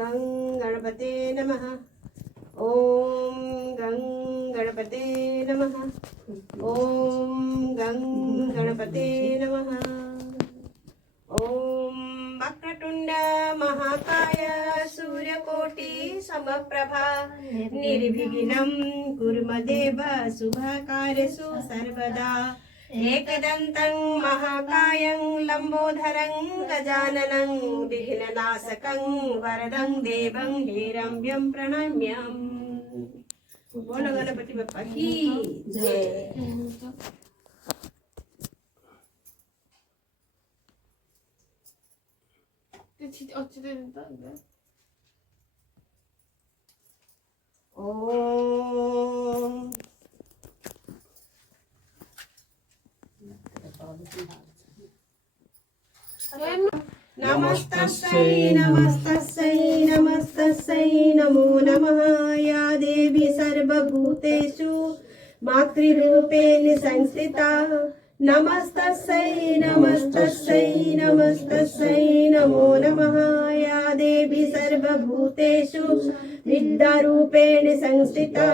गं गणपते नमः। ॐ गं गणपते नमः। ॐ गं गणपते नमः। ॐ वक्रतुण्ड महाकाय सूर्यकोटि समप्रभा निर्विघ्नं कुरु मदेव शुभकार्येषु सर्वदा। एकदन्तं महाकायं लम्बोदरं गजाननं विघ्ननाशकं वरदं देवं हिरण्यं प्रणम्यम्। बोलो गणपति बप्पा की जय। ओम नमस्तस्यै नमस्तस्यै नमस्तस्यै नमो नमः। या देवी सर्वभूतेषु मातृरूपेण संस्थिता नमस्तस्यै नमस्तस्यै नमस्तस्यै नमो नमः। या देवी सर्वभूतेषु विद्यारूपेण संस्थिता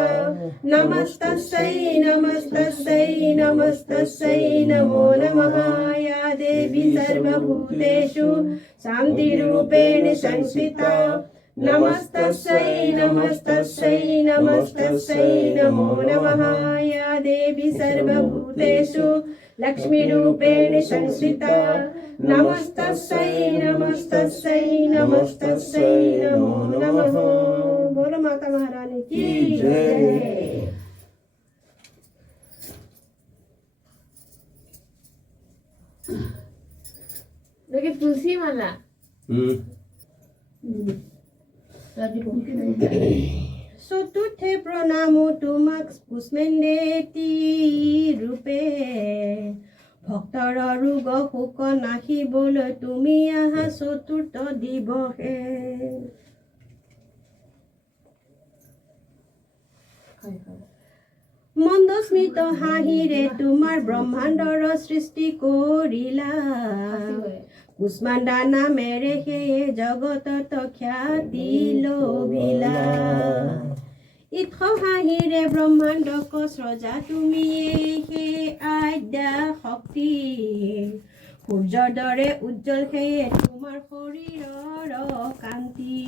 नमस्तस्यै नमस्तस्यै नमस्तस्यै नमो नमः। या देवी सर्वभूतेषु शान्तिरूपेण संस्थिता नमस्तस्यै नमस्तस्यै नमस्तस्यै नमो नमः। या देवी सर्वभूतेषु लक्ष्मीरूपेण संस्थिता नमस्तस्यै नमस्तस्यै नमस्तस्यै नमो नमः। बोलो माता महारानी की जय। देखिए तुलसी माला চতুৰ্থে প্ৰণামো তোমাক পুষ্পেন্দেতি ৰূপে ভক্তৰ ৰোগ শোক নাশিবলৈ তুমি আহা চতুৰ্থ দিৱসে। মন্দস্মিত হাঁহিৰে তোমাৰ ব্ৰহ্মাণ্ডৰ সৃষ্টি কৰিলা কুষ্মাণ্ডা নামেৰে সেয়ে জগতত খ্যাতি লভিলা। ইথ হাঁহিৰে ব্ৰহ্মাণ্ডক স্ৰজা তুমিয়ে সেই আদ্যা শক্তি সূৰ্যৰ দৰে উজ্জ্বল সেয়ে তোমাৰ শৰীৰৰ কান্তি।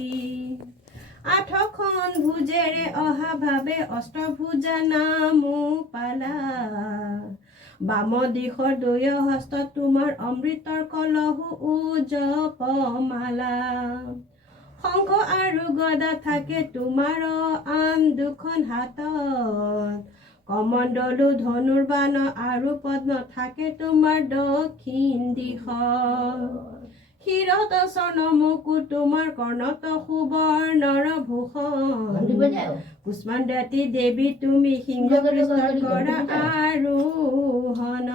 আঠখন ভুজেৰে অহা ভাৱে অষ্টভুজা নামো পালা বাম দিশৰ দুয় হস্ত তোমাৰ অমৃতৰ কলহু উজপমালা। শংখ আৰু গদা থাকে তোমাৰ আন দুখন হাতত কমণ্ডলু ধনুৰ্বাণ আৰু পদ্ম থাকে তোমাৰ দক্ষিণ দিশত। শিৰত স্বৰ্ণ মুকুট তোমাৰ কৰ্ণত সুবৰ্ণৰ ভূষণ কুষ্মাণ্ডাতি দেৱী তুমি সিংহ পৃষ্ঠত কৰা আৰোহণ।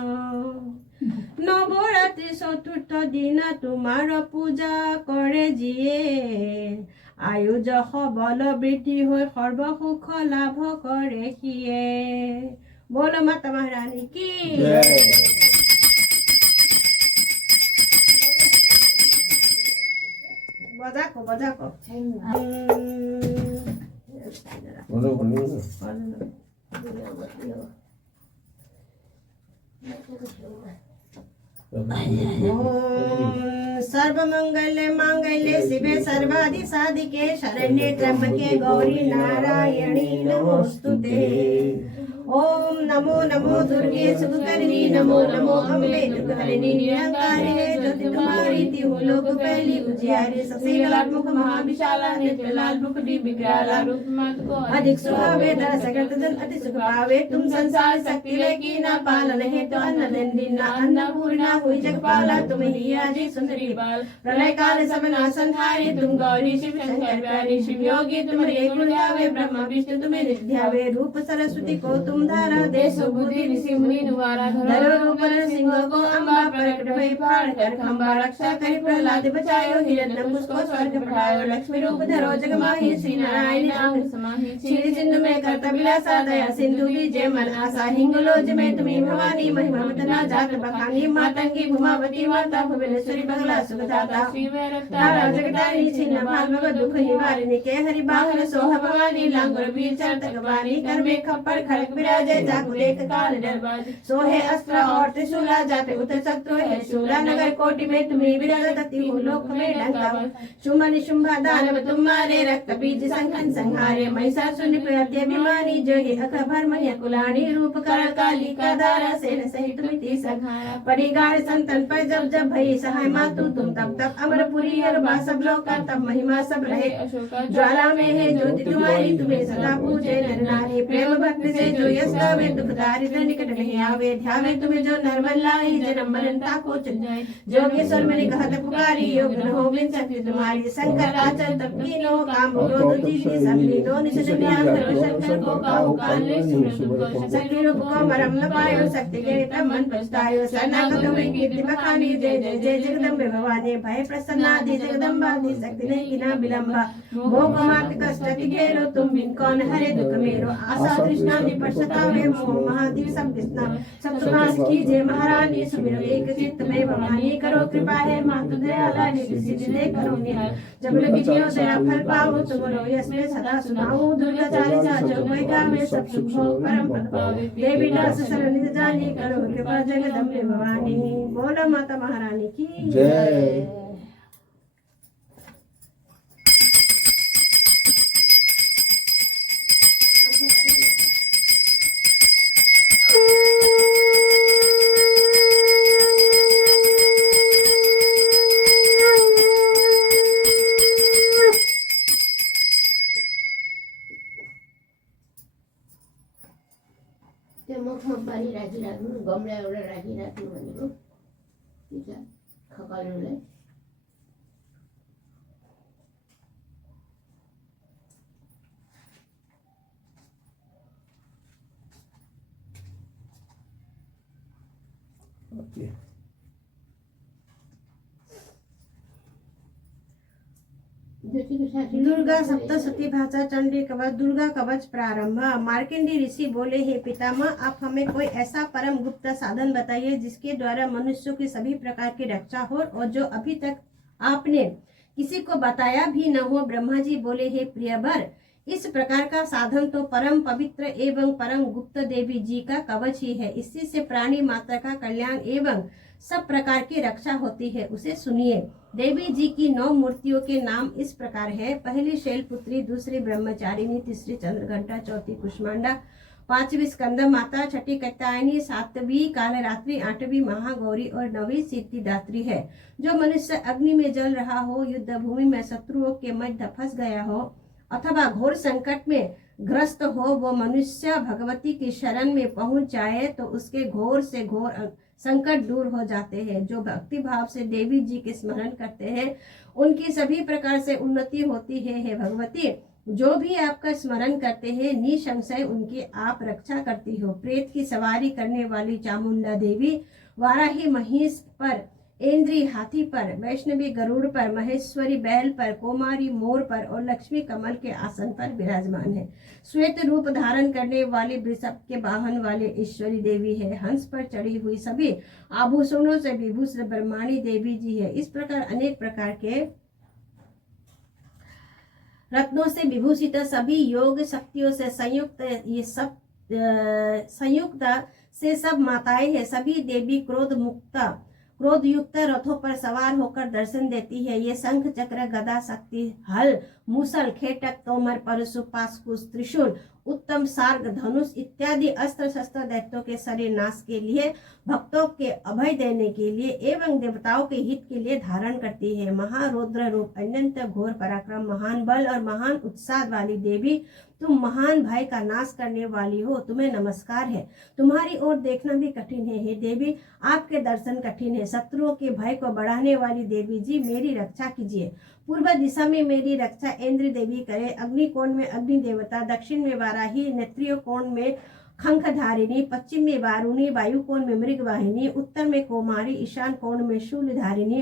নৱৰাত্ৰি চতুৰ্থ দিনা তোমাৰ পূজা কৰে যিয়ে আয়ু যশ বল বৃদ্ধি হৈ সৰ্বসুখ লাভ কৰে সিয়ে। बोलो माता महारानी की बजाको बजाको सर्वमंगल मांगल्ये शिवे सर्वादि साधिके शरण्ये त्र्यंबके गौरी नारायणी नमोस्तुते। ओम नमो नमो दुर्गे सुखकरिणी नमो नमो अम्बे दुखहरिणी निरंकारिणे ज्योति तुम्हारी ती हूँ लोक पहली उजियारी सबसे कलात्मक महाविशाला नेत्र लाल मुकुटी विग्रह रूप मत को अधिक सुहावे दरस जन अति सुख पावे तुम संसार शक्ति लेकी ना पालन है तो अन्न दिन दिन ना अन्नपूर्णा हुई जगपाला तुम ही आदि सुंदरी बाल प्रलय काल सब नाशन धारी तुम गौरी शिव शंकर प्यारी शिव योगी तुम्हारे गुण गावे ब्रह्मा विष्णु तुम्हें ध्यावे रूप सरस्वती को तुम धारा देश बुद्धि ऋषि मुनि निवारा धरो रूप सिंह को अम्बा प्रकट भई फाड़ कर खंबा रक्षा करे संहारी प्रहलाद बचायो, हिरण्यकुश को स्वर्ग बढ़ायो, लक्ष्मी रूप धरो जग माही, श्री नारायण अंग समाही, क्षीर सिंधु में करत विलासा, दया सिंधु बीजे मन आसा, हिंगलोज में तुम्ही भवानी, महिमा मत ना जात बखानी, मातंगी भूमावती माता, भुवनेश्वरी बगला सुखदाता, तारा जगदानी, छिन्न भाग भव दुख निवारिणी, के हरि बाहर सोह भवानी, लांगुर बीच चरतक बानी, कर में खप्पर खड़क विराजे, जागु लेख काल दरबार, सोहे अस्त्र और त्रिशूला, जाते उतर शत्रु है शूला, नगर कोटि में तुम्ही विराजती हो, लोक में डंका, शुंभ निशुंभ दानव तुम्हारे, रक्त बीज संकन संहारे, महिषासुर अभिमानी, जो ही अख भर्म कुलानी, रूप कर काली का दारा, सेन सहित मिति संहारा, परिगार संतन पर जब जब भई सहाय, मातु तुम तब तब अमरपुरी और बा सब लोका, तब महिमा सब रहे अशोका, ज्वाला में है ज्योति तुम्हारी, तुम्हें सदा पूजे नर नारी, प्रेम भक्ति से जो यश गावे, दुख दारिद्र निकट नहीं आवे, ध्यावे तुम्हें जो नरमल लाई, जन्म मरण ताको चुन जाए, जोगेश्वर मैंने कहत पुकारी, योग न हो बिन शक्ति तुम्हारी, शंकर आचल तब कीनो, काम क्रोध जीती सब लीनो, निश्चय ध्यान करो शंकर को काहू काल ले सुमर, शक्ति रूप को मरम न पायो, शक्ति के तब मन पछतायो, शरणागत हुए कीर्ति बखानी, जय जय जय जगदम्बे भवानी, भय प्रसन्नादि जगदम्बादि, शक्ति नहीं किना विलंबा, भोग मात कष्ट घेरो, तुम बिन कौन हरे दुख मेरो, आशा तृष्णा निपट सतावे, मोह महादेव सब कृष्णा, सब सुनाश कीजिए महारानी, सुमिरो एक चित्त में भवानी, करो कृपा है मातु दयाला, निधि सिद्धि दे करो निहाल, जब लगी जियो दया फल पाओ, तुमरो यश में सदा सुनाओ, दुर्गा चालीसा जो कोई गावे, सब सुख हो परम पद पावे, देवी दास शरण निज जानी, करो कृपा जगदम्बे भवानी, बोलो माता महारानी की जय। ते मुखमा पानी राखिराख्नु, गमला एउटा राखिराख्नु भनेको त्यो खकाल्नुलाई। ओके दुर्गा सप्तशती भाषा चंडी कवच दुर्गा कवच प्रारंभ। मार्कंडी ऋषि बोले, हे पितामह, आप हमें कोई ऐसा परम गुप्त साधन बताइए जिसके द्वारा मनुष्यों की सभी प्रकार की रक्षा हो और जो अभी तक आपने किसी को बताया भी न हो। ब्रह्मा जी बोले, हे प्रियवर, इस प्रकार का साधन तो परम पवित्र एवं परम गुप्त देवी जी का कवच ही है। इसी से प्राणी मात्र का कल्याण एवं सब प्रकार की रक्षा होती है, उसे सुनिए। देवी जी की 9 मूर्तियों के नाम इस प्रकार है। पहली शैलपुत्री, दूसरी ब्रह्मचारिणी, तीसरी चंद्रघंटा, चौथी कुष्मांडा, 5वीं स्कंद माता, 6ठी कात्यायनी, 7वीं कालरात्रि, 8वीं महागौरी और 9वीं सिद्धिदात्री है। जो मनुष्य अग्नि में जल रहा हो, युद्ध भूमि में शत्रुओं के मध्य फंस गया हो अथवा घोर संकट में ग्रस्त हो, वो मनुष्य भगवती की शरण में पहुंच जाए तो उसके घोर से घोर संकट दूर हो जाते हैं। जो भक्ति भाव से देवी जी के स्मरण करते हैं उनकी सभी प्रकार से उन्नति होती है। हे भगवती, जो भी आपका स्मरण करते हैं निसंशय उनकी आप रक्षा करती हो। प्रेत की सवारी करने वाली चामुंडा देवी वाराही महिष पर, इंद्री हाथी पर, वैष्णवी गरुड़ पर, महेश्वरी बैल पर, कोमारी मोर पर और लक्ष्मी कमल के आसन पर विराजमान है। श्वेत रूप धारण करने वाली वृषभ के वाहन वाले ईश्वरी देवी है। हंस पर चढ़ी हुई सभी आभूषणों से विभूषित ब्रह्माणी देवी जी है। इस प्रकार अनेक प्रकार के रत्नों से विभूषित सभी योग शक्तियों से संयुक्त ये सब संयुक्त से सब माताएं हैं। सभी देवी क्रोध युक्त रथों पर सवार होकर दर्शन देती है। ये शंख चक्र गदा शक्ति हल मूसल खेटक तोमर परशु पाशकुश त्रिशूल उत्तम सार्ग धनुष इत्यादि अस्त्र शस्त्र दैत्यों के शरीर नाश के लिए, भक्तों के अभय देने के लिए एवं देवताओं के हित के लिए धारण करती है। महारौद्र रूप, अनंत घोर पराक्रम, महान बल और महान उत्साह वाली देवी, तुम महान भय का नाश करने वाली हो, तुम्हें नमस्कार है। तुम्हारी ओर देखना भी कठिन है। हे देवी, आपके दर्शन कठिन है। शत्रुओं के भय को बढ़ाने वाली देवी जी, मेरी रक्षा कीजिए। पूर्व दिशा में मेरी रक्षा इंद्र देवी करे। अग्नि कोण में अग्नि देवता, दक्षिण में वाराही, नेत्रिय कोण में खंखधारिणी, पश्चिम में वारुणी, वायु कोण में मृगवाहिनी, उत्तर में कोमारी, ईशान कोण में शूलधारिणी,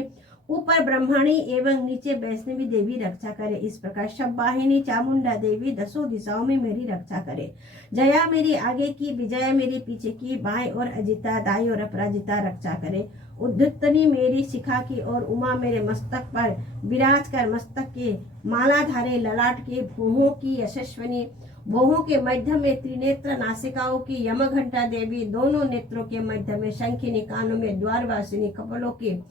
ऊपर ब्रह्मणी एवं नीचे वैष्णवी देवी रक्षा करे। इस प्रकार शब्बाहिनी चामुंडा देवी दसों दिशाओं में मेरी रक्षा करे। जया मेरी आगे की, विजया मेरी पीछे की, बाएं और अजिता, दाई और अपराजिता रक्षा करे। उद्धतनी मेरी शिखा की और उमा मेरे मस्तक पर विराज कर मस्तक के माला धारे, ललाट के भौहों की यशस्वनी, भौहों के मध्य में त्रिनेत्र, नासिकाओं की यमघंटा देवी, दोनों नेत्रों के मध्य में शंखिनी, कानों में द्वारवासिनी, कपलों की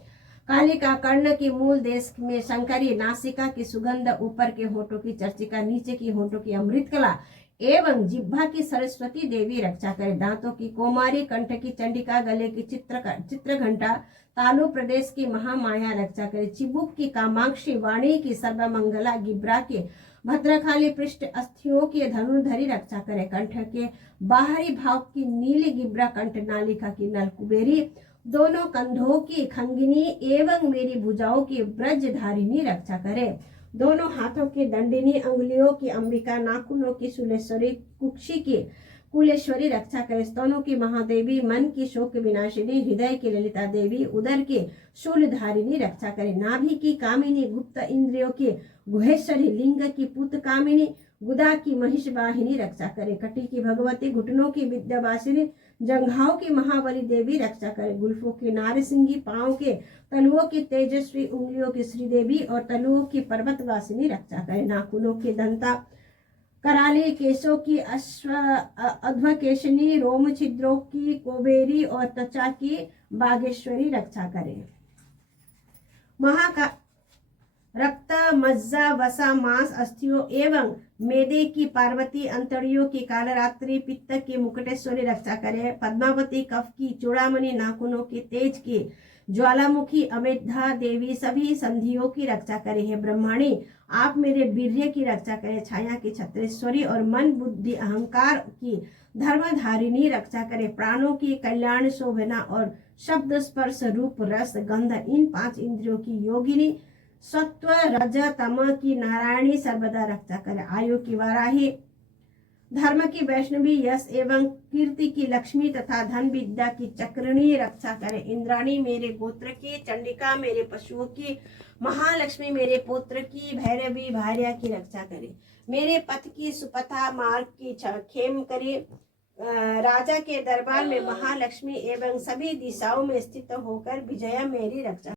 कालिका, कर्ण की मूल देश में शंकरी, नासिका की सुगंध, ऊपर के होठों की चर्चिका, नीचे की होठों की अमृतकला एवं जिह्वा की सरस्वती देवी रक्षा करे। दांतों की कौमारी, कंठ की चंडिका, गले की चित्रघंटा, तालु प्रदेश की महामाया रक्षा करे। चिबुक की कामाक्षी, वाणी की सर्वमंगला, गिब्रा के भद्रखाली, पृष्ठ अस्थियों की धनुर्धरी रक्षा करे। कंठ के बाहरी भाव की नीली गिब्रा, कंठ नालिका की नलकुबेरी, दोनों कंधों की खंगिनी एवं मेरी भुजाओं की ब्रजधारिणी रक्षा करे। दोनों हाथों की दंडिनी, अंगुलियों की अंबिका, नाखूनों की शूलेश्वरी, कुक्षी की कुलेश्वरी रक्षा करे। स्तनों की महादेवी, मन की शोक विनाशिनी, हृदय की ललिता देवी, उदर की शूलधारिणी रक्षा करे। नाभि की कामिनी, गुप्त इंद्रियों की गुहेश्वरी, लिंग की पुत कामिनी, गुदा की महिषवाहिनी रक्षा करे। कटी की भगवती, घुटनों की विद्यावासिनी, जंघाओं की महाबली देवी रक्षा करे। गुल्फों की नारसिंगी, पांव के तलुओं की तेजस्वी, उंगलियों की श्रीदेवी और तलुओं की पर्वतवासिनी रक्षा करे। नाखूनों की दंता कराली, केशों की अध्वकेशनी, रोम छिद्रों की कोबेरी और त्वचा की बागेश्वरी रक्षा करे। महाका रक्त, मज्जा, वसा, मांस, अस्थियों एवं मेदे की पार्वती, अंतड़ियों की कालरात्रि, पित्त की मुकुटेश्वरी रक्षा करे। पद्मावती, कफ की चूड़ामणि, नाखूनों की तेज की ज्वालामुखी, अमेधा देवी सभी संधियों की रक्षा करे। है ब्रह्मणी, आप मेरे वीर्य की रक्षा करे। छाया की छत्रेश्वरी और मन, बुद्धि, अहंकार की धर्मधारिणी रक्षा करे। प्राणों की कल्याण, शोभना और शब्द, स्पर्श, रूप, रस, गंध, इन 5 इंद्रियों की योगिनी, सत्व, रज, तम की नारायणी सर्वदा रक्षा करे। आयु की वाराही, धर्म की वैष्णवी, यश एवं कीर्ति की लक्ष्मी तथा धन विद्या की चक्रिणी रक्षा करे। इंद्राणी मेरे गोत्र की, चंडिका मेरे पशुओं की, महालक्ष्मी मेरे पुत्र की, भैरवी भार्या की रक्षा करे। मेरे पथ की सुपथा, मार्ग की खेम करे। राजा के दरबार में महालक्ष्मी एवं सभी दिशाओं में स्थित होकर विजया मेरी रक्षा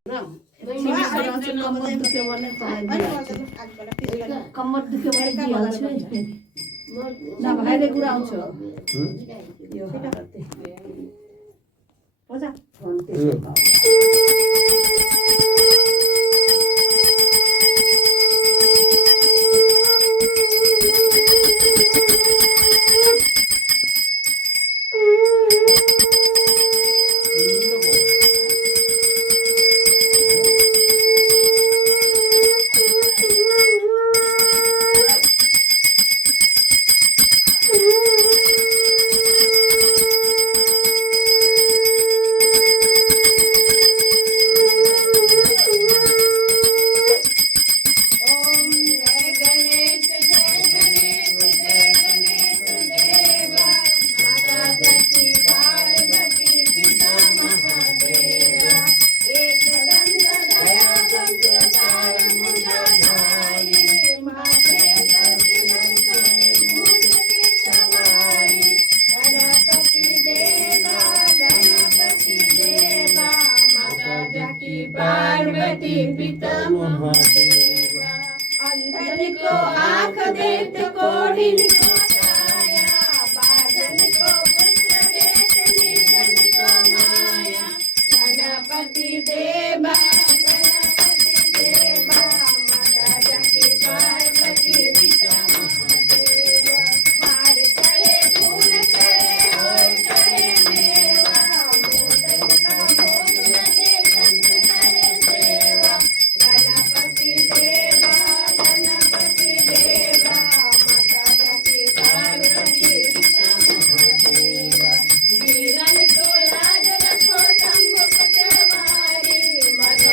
पार्वती पिता महादेवा। अंधन को आँख देत, कोढ़िन को काया, बाजन को पुत्र देत, निर्धन को माया। गणपति देवा, गणपति देवा, माता जाकी पार्वती पिता महादेवा। हार चढ़े, फूल चढ़े, और चढ़े मेवा, मोदक का भोग लगे, संत करे सेवा। गणपति देवा, गणपति देवा, माता जाकी पार्वती पिता महादेवा। वीरन को लाज रखो, शंभु पुत्रवारी, मनो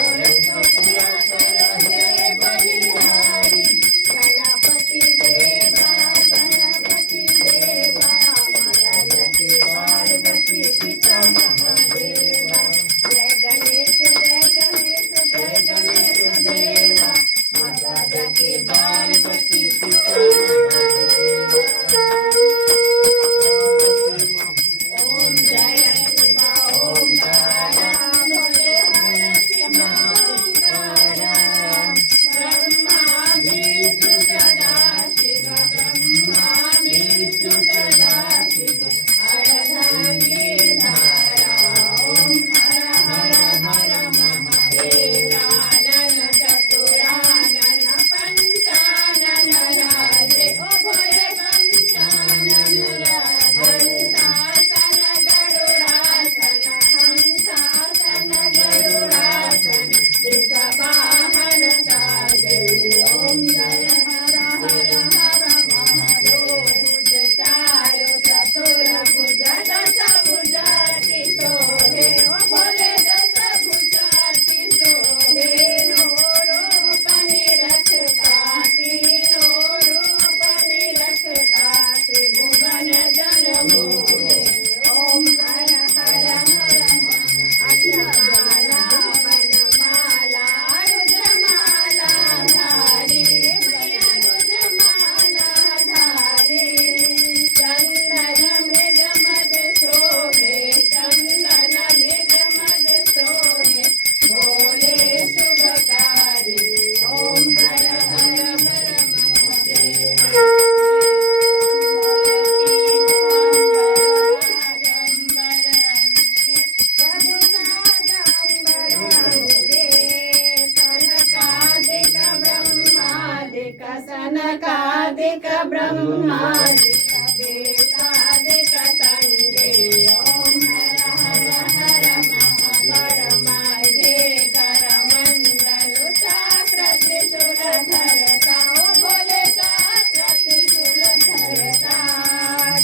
सनकादिक ब्रह्मादिक वेदादिक संगे ओम हर हर हर महापरमाय जय कर मंडल चक्र त्रिशूल धरता ओ भोले चक्र त्रिशूल धरता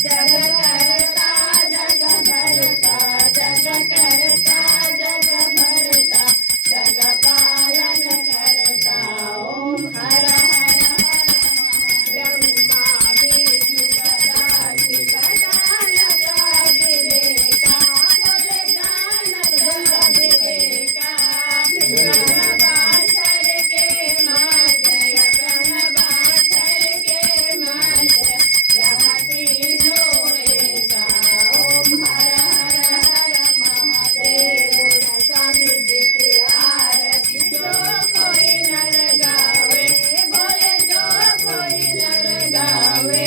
जग करता जग भरता जग करता जग भरता जग पालन करता ओम हर हर हर ब्रह्मा विष्णु सदा शिव जानक विवेका बोले जानक विवेका प्रणवाक्षर के माँ जय प्रणवाक्षर के माँ जय यह तीनों एका ओम हर हर हर महादेव गुण स्वामी जी की आरती जो कोई नर गावे बोले जो कोई नर गावे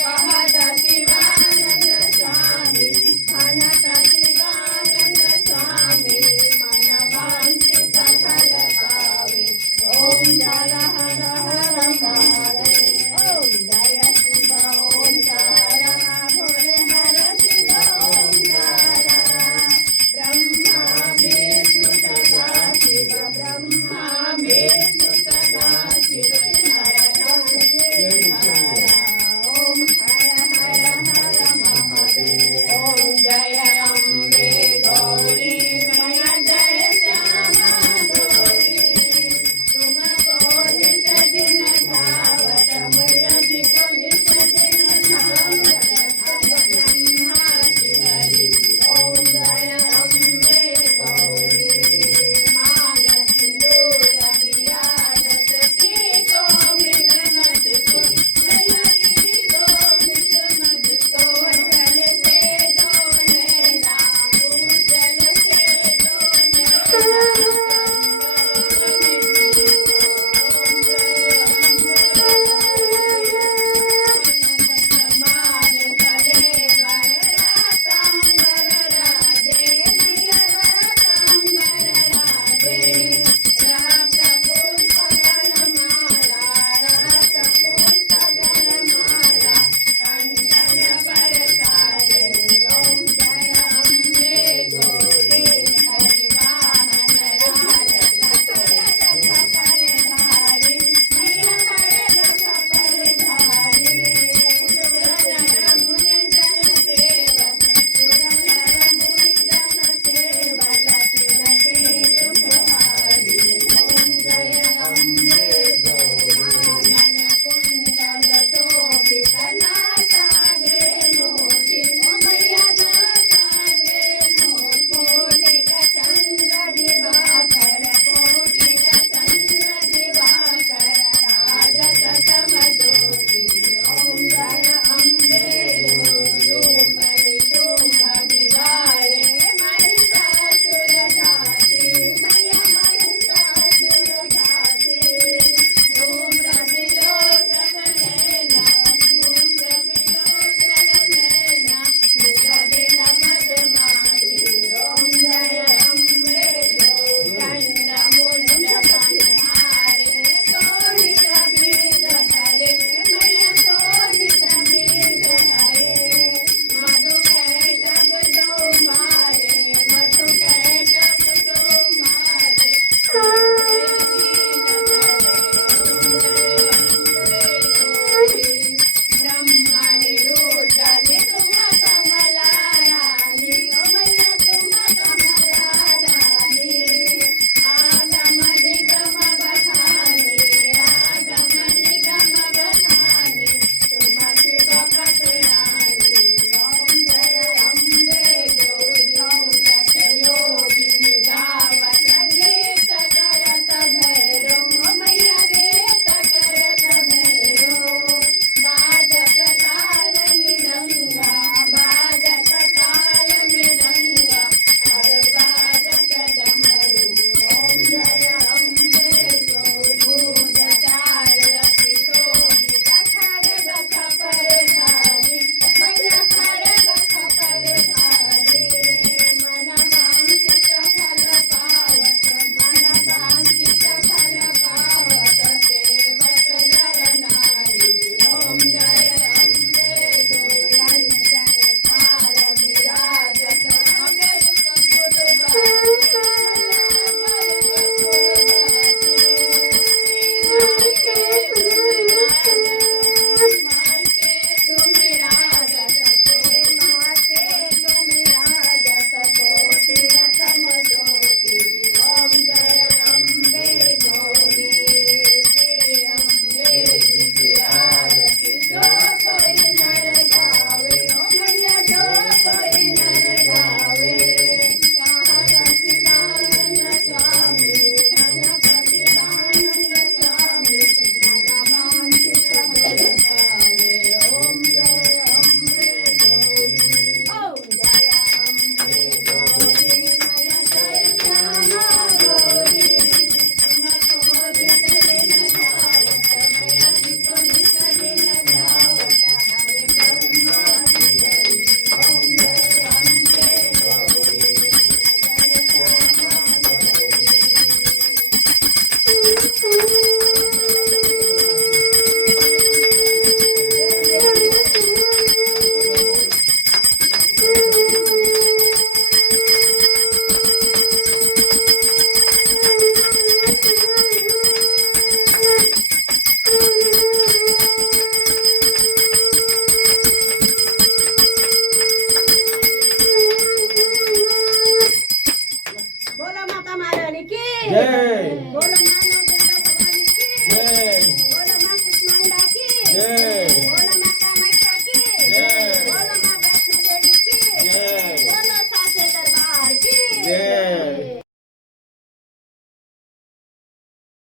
कहता शिवानंद स्वामी मनता शिवानंद स्वामी मन वांछित फल पावे ओम